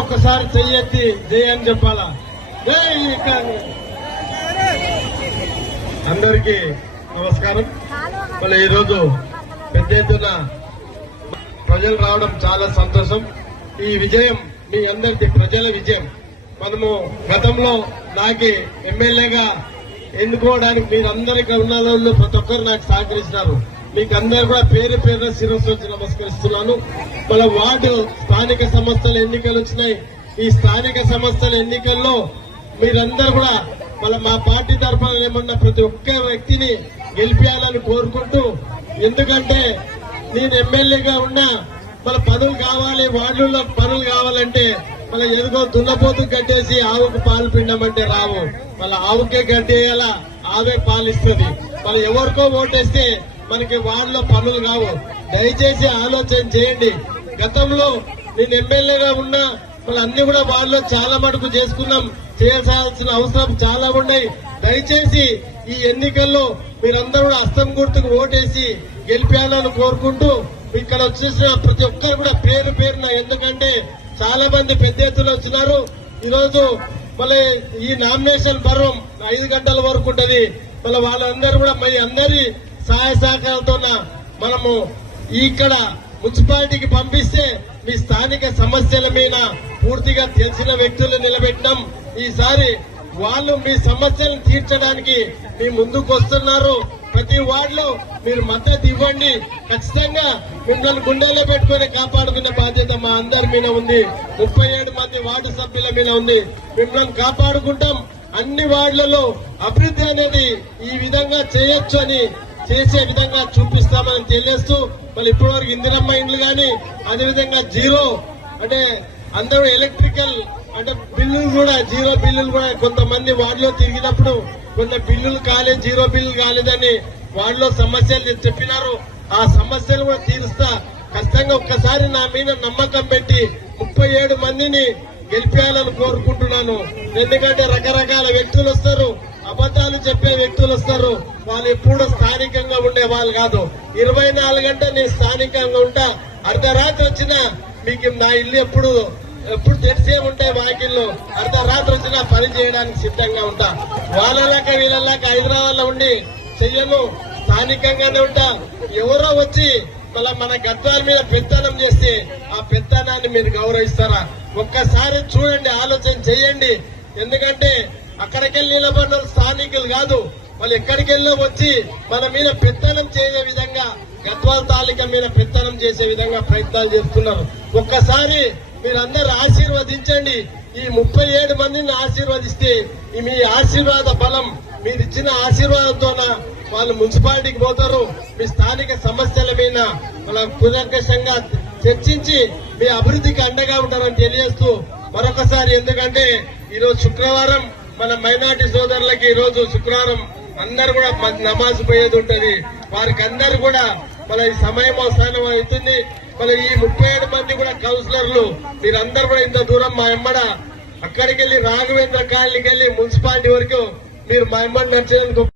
ఒక్కసారి చెయ్యెత్తి జై అని చెప్పాలా. అందరికీ నమస్కారం. మళ్ళీ ఈరోజు పెద్ద ఎత్తున ప్రజలు రావడం చాలా సంతోషం. ఈ విజయం మీ అందరికీ ప్రజల విజయం. మనము గతంలో నాకు ఎమ్మెల్యేగా ఎన్నుకోవడానికి మీరందరికీ ఉన్న వాళ్ళు ప్రతి ఒక్కరు నాకు సహకరిస్తున్నారు. మీకు అందరూ కూడా పేరు పేరున శిరస్సు వచ్చి నమస్కరిస్తున్నాను. మన వార్డు స్థానిక సంస్థల ఎన్నికలు వచ్చినాయి. ఈ స్థానిక సంస్థల ఎన్నికల్లో మీరందరూ కూడా మా పార్టీ తరఫున ఏమన్నా ప్రతి ఒక్క వ్యక్తిని గెలిపించాలని కోరుకుంటూ, ఎందుకంటే నేను ఎమ్మెల్యేగా ఉన్నా మన పనులు కావాలి, వార్డుల్లో పనులు కావాలంటే మన ఎదుగో దున్నపోతు కట్టేసి ఆవుకు పాలు పిండమంటే రావు. మళ్ళీ ఆవుకే కట్టేయాల, ఆవే పాలిస్తుంది. మళ్ళీ ఎవరికో ఓటేస్తే మనకి వార్డులో పనులు కావు. దయచేసి ఆలోచన చేయండి. గతంలో నేను ఎమ్మెల్యేగా ఉన్నా మళ్ళీ అన్ని కూడా వార్డులో చాలా మటుకు చేసుకున్నాం. చేయాల్సిన అవసరం చాలా ఉన్నాయి. దయచేసి ఈ ఎన్నికల్లో మీరందరూ కూడా హస్తం గుర్తుకు ఓటేసి గెలిపేయాలని కోరుకుంటూ, ఇక్కడ వచ్చేసిన ప్రతి ఒక్కరు కూడా పేరు పేరున, ఎందుకంటే చాలా మంది పెద్ద ఎత్తున వచ్చినారు. ఈరోజు మళ్ళీ ఈ నామినేషన్ పర్వం 5 గంటల వరకు ఉంటది. మళ్ళీ వాళ్ళందరూ కూడా మీ అందరి సహాయ సహకారాలతో మనము ఇక్కడ మున్సిపాలిటీకి పంపిస్తే మీ స్థానిక సమస్యల మీద పూర్తిగా తెలిసిన వ్యక్తులు నిలబెట్టినాం. ఈసారి వాళ్ళు మీ సమస్యలను తీర్చడానికి మీ ముందుకు వస్తున్నారు. ప్రతి వార్డులో మీరు మద్దతు ఇవ్వండి. ఖచ్చితంగా మిమ్మల్ని గుండెల్లో పెట్టుకుని కాపాడుకునే బాధ్యత మా అందరి మీద ఉంది. 37 మంది వార్డు సభ్యుల మీద ఉంది. మిమ్మల్ని కాపాడుకుంటాం. అన్ని వార్డులలో అభివృద్ధి అనేది ఈ విధంగా చేయొచ్చు అని చేసే విధంగా చూపిస్తామని తెలియస్తూ, మళ్ళీ ఇప్పటివరకు ఇందిరమ్మ ఇండ్లు కానీ, అదేవిధంగా జీరో అంటే అందరూ ఎలక్ట్రికల్ అంటే బిల్లులు కూడా, జీరో బిల్లులు కూడా కొంతమంది వార్డులో తిరిగినప్పుడు కొంత బిల్లులు కాలేదు, జీరో బిల్లులు కాలేదని వార్డులో సమస్యలు చెప్పినారు. ఆ సమస్యలు కూడా తీరుస్తా. ఖచ్చితంగా ఒక్కసారి నా మీద నమ్మకం పెట్టి 37 మందిని గెలిపేయాలని కోరుకుంటున్నాను. ఎందుకంటే రకరకాల వ్యక్తులు వస్తారు, అబద్దాలు చెప్పే వ్యక్తులు వస్తారు. వాళ్ళు ఎప్పుడు స్థానికంగా ఉండే వాళ్ళు కాదు. 24 గంటలు నేను స్థానికంగా ఉంటా. అర్ధరాత్రి వచ్చినా మీకు నా ఇల్లు ఎప్పుడు తెరిసే ఉంటాయి. వాకిళ్ళు అర్ధరాత్రి వచ్చినా పని చేయడానికి సిద్ధంగా ఉంటా. వాళ్ళలాక వీళ్ళలాక హైదరాబాద్ లో ఉండి చెయ్యను, స్థానికంగానే ఉంటా. ఎవరో వచ్చి మళ్ళా మన గద్వాల మీద పెత్తనం చేస్తే ఆ పెత్తనాన్ని మీరు గౌరవిస్తారా? ఒక్కసారి చూడండి, ఆలోచన చేయండి. ఎందుకంటే అక్కడికెళ్ళి నిలబడిన స్థానికులు కాదు, వాళ్ళు ఎక్కడికెళ్ళో వచ్చి మన మీద పెత్తనం చేసే విధంగా, గద్వాల తాలూకా మీద పెత్తనం చేసే విధంగా ప్రయత్నాలు చేస్తున్నారు. ఒక్కసారి మీరందరూ ఆశీర్వదించండి. ఈ 37 మందిని ఆశీర్వదిస్తే మీ ఆశీర్వాద బలం, మీరిచ్చిన ఆశీర్వాదంతో వాళ్ళు మున్సిపాలిటీకి పోతారు. మీ స్థానిక సమస్యల మీద మన పునర్కషంగా చర్చించి మీ అభివృద్ధికి అండగా ఉంటారని తెలియజేస్తూ మరొకసారి, ఎందుకంటే ఈరోజు శుక్రవారం మన మైనార్టీ సోదరులకి, ఈరోజు శుక్రవారం అందరు కూడా నమాజ్ పోయేది ఉంటుంది. వారికి అందరు కూడా మన ఈ సమయం అవసానం అవుతుంది. మన ఈ 37 మంది కూడా కౌన్సిలర్లు మీరందరూ కూడా ఇంత దూరం మా ఎమ్మడ అక్కడికి వెళ్లి రాఘవేంద్ర కాలనీకి వెళ్లి మున్సిపాలిటీ వరకు మీరు మా ఎమ్మడి నడిచేందుకు